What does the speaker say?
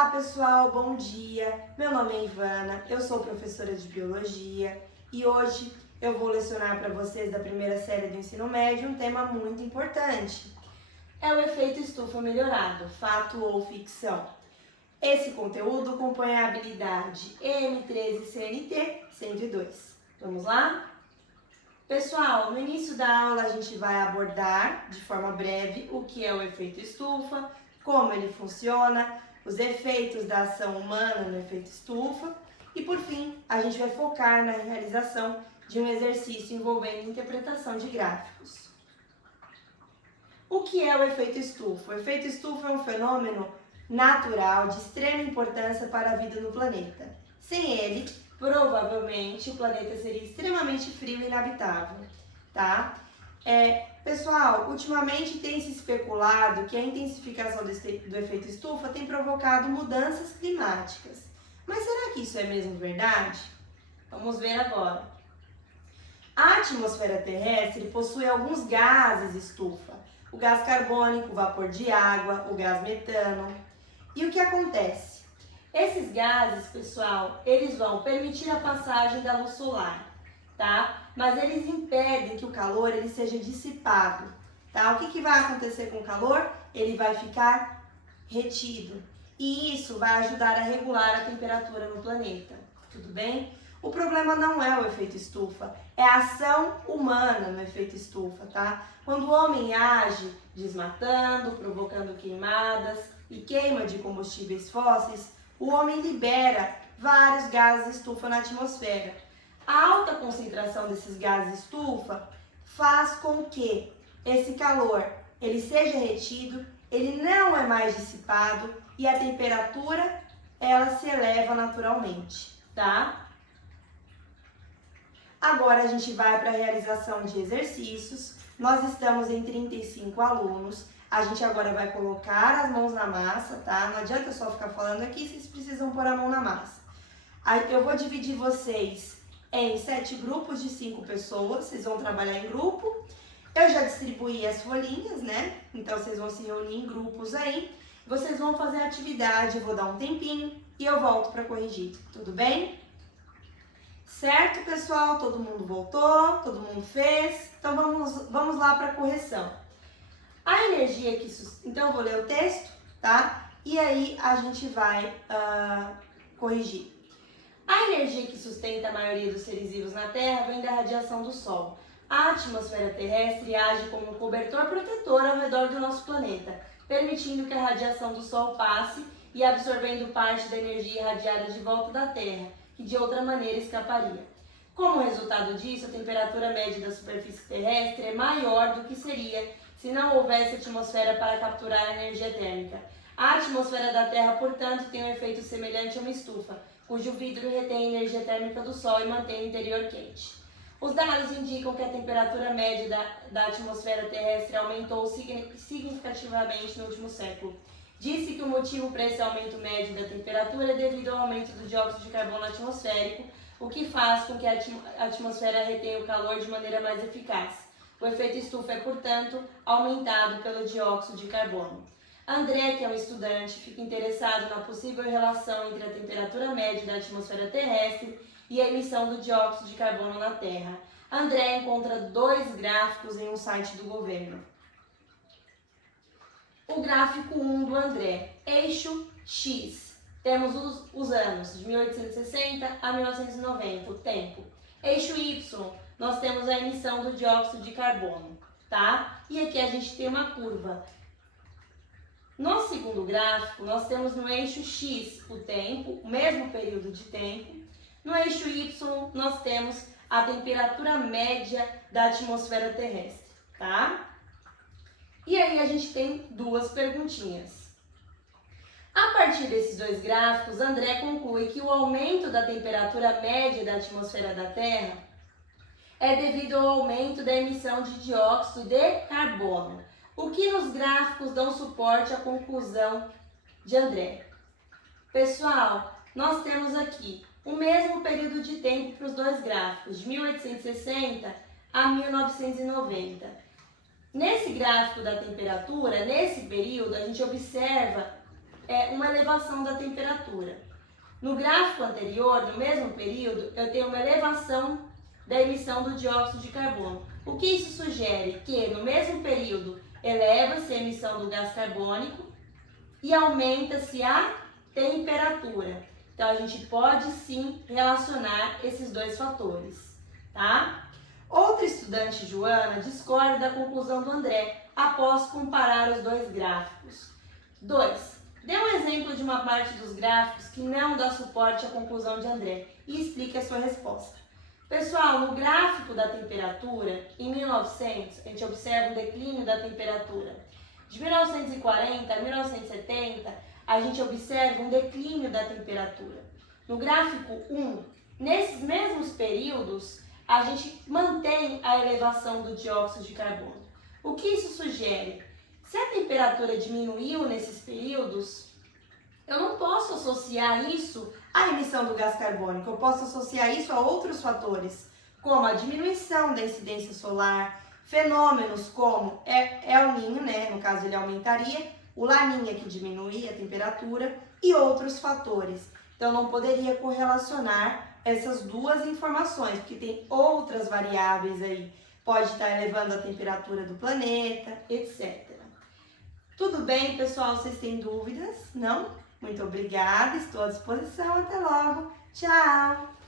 Olá pessoal, bom dia! Meu nome é Ivana, eu sou professora de Biologia e hoje eu vou lecionar para vocês da primeira série do ensino médio um tema muito importante. É o efeito estufa melhorado, fato ou ficção. Esse conteúdo compõe a habilidade EM13 CNT 102. Vamos lá? Pessoal, no início da aula a gente vai abordar de forma breve o que é o efeito estufa, como ele funciona, os efeitos da ação humana no efeito estufa e, por fim, a gente vai focar na realização de um exercício envolvendo interpretação de gráficos. O que é o efeito estufa? O efeito estufa é um fenômeno natural de extrema importância para a vida no planeta. Sem ele, provavelmente o planeta seria extremamente frio e inabitável, tá? Pessoal, ultimamente tem se especulado que a intensificação do efeito estufa tem provocado mudanças climáticas. Mas será que isso é mesmo verdade? Vamos ver agora. A atmosfera terrestre possui alguns gases estufa. O gás carbônico, o vapor de água, o gás metano. E o que acontece? Esses gases, pessoal, eles vão permitir a passagem da luz solar, tá? Mas eles impedem que o calor ele seja dissipado, tá? O que vai acontecer com o calor? Ele vai ficar retido. E isso vai ajudar a regular a temperatura no planeta, tudo bem? O problema não é o efeito estufa, é a ação humana no efeito estufa, tá? Quando o homem age desmatando, provocando queimadas e queima de combustíveis fósseis, o homem libera vários gases estufa na atmosfera. A alta concentração desses gases estufa faz com que esse calor ele seja retido, ele não é mais dissipado e a temperatura ela se eleva naturalmente, tá? Agora a gente vai para a realização de exercícios. Nós estamos em 35 alunos. A gente agora vai colocar as mãos na massa, tá? Não adianta só ficar falando aqui, vocês precisam pôr a mão na massa. Eu vou dividir vocês em 7 grupos de 5 pessoas, vocês vão trabalhar em grupo. Eu já distribuí as folhinhas, né? Então vocês vão se reunir em grupos aí. Vocês vão fazer a atividade, eu vou dar um tempinho e eu volto para corrigir, tudo bem? Certo, pessoal? Todo mundo voltou, todo mundo fez. Então vamos lá para a correção. A energia que... Então eu vou ler o texto, tá? E aí a gente vai corrigir. A energia que sustenta a maioria dos seres vivos na Terra vem da radiação do Sol. A atmosfera terrestre age como um cobertor protetor ao redor do nosso planeta, permitindo que a radiação do Sol passe e absorvendo parte da energia irradiada de volta da Terra, que de outra maneira escaparia. Como resultado disso, a temperatura média da superfície terrestre é maior do que seria se não houvesse atmosfera para capturar a energia térmica. A atmosfera da Terra, portanto, tem um efeito semelhante a uma estufa, cujo vidro retém a energia térmica do Sol e mantém o interior quente. Os dados indicam que a temperatura média da atmosfera terrestre aumentou significativamente no último século. Disse que o motivo para esse aumento médio da temperatura é devido ao aumento do dióxido de carbono atmosférico, o que faz com que a atmosfera retenha o calor de maneira mais eficaz. O efeito estufa é, portanto, aumentado pelo dióxido de carbono. André, que é um estudante, fica interessado na possível relação entre a temperatura média da atmosfera terrestre e a emissão do dióxido de carbono na Terra. André encontra 2 gráficos em um site do governo. O gráfico 1 do André, eixo X. Temos os anos de 1860 a 1990, o tempo. Eixo Y, nós temos a emissão do dióxido de carbono, tá? E aqui a gente tem uma curva. No segundo gráfico, nós temos no eixo X o tempo, o mesmo período de tempo. No eixo Y, nós temos a temperatura média da atmosfera terrestre, tá? E aí a gente tem 2 perguntinhas. A partir desses 2 gráficos, André conclui que o aumento da temperatura média da atmosfera da Terra é devido ao aumento da emissão de dióxido de carbono, o que nos gráficos dão suporte à conclusão de André. Pessoal, nós temos aqui o mesmo período de tempo para os 2 gráficos, de 1860 a 1990. Nesse gráfico da temperatura, nesse período, a gente observa uma elevação da temperatura. No gráfico anterior, no mesmo período, eu tenho uma elevação da emissão do dióxido de carbono. O que isso sugere? Que no mesmo período eleva-se a emissão do gás carbônico e aumenta-se a temperatura. Então, a gente pode sim relacionar esses dois fatores, tá? Outra estudante, Joana, discorda da conclusão do André após comparar os dois gráficos. 2. Dê um exemplo de uma parte dos gráficos que não dá suporte à conclusão de André e explique a sua resposta. Pessoal, no gráfico da temperatura, em 1900, a gente observa um declínio da temperatura. De 1940 a 1970, a gente observa um declínio da temperatura. No gráfico 1, nesses mesmos períodos, a gente mantém a elevação do dióxido de carbono. O que isso sugere? Se a temperatura diminuiu nesses períodos, eu não posso associar isso à emissão do gás carbônico, eu posso associar isso a outros fatores, como a diminuição da incidência solar, fenômenos como El Niño, né? No caso ele aumentaria, o Laninha que diminui a temperatura e outros fatores. Então não poderia correlacionar essas duas informações, porque tem outras variáveis aí. Pode estar elevando a temperatura do planeta, etc. Tudo bem, pessoal? Vocês têm dúvidas? Não? Muito obrigada, estou à disposição. Até logo. Tchau!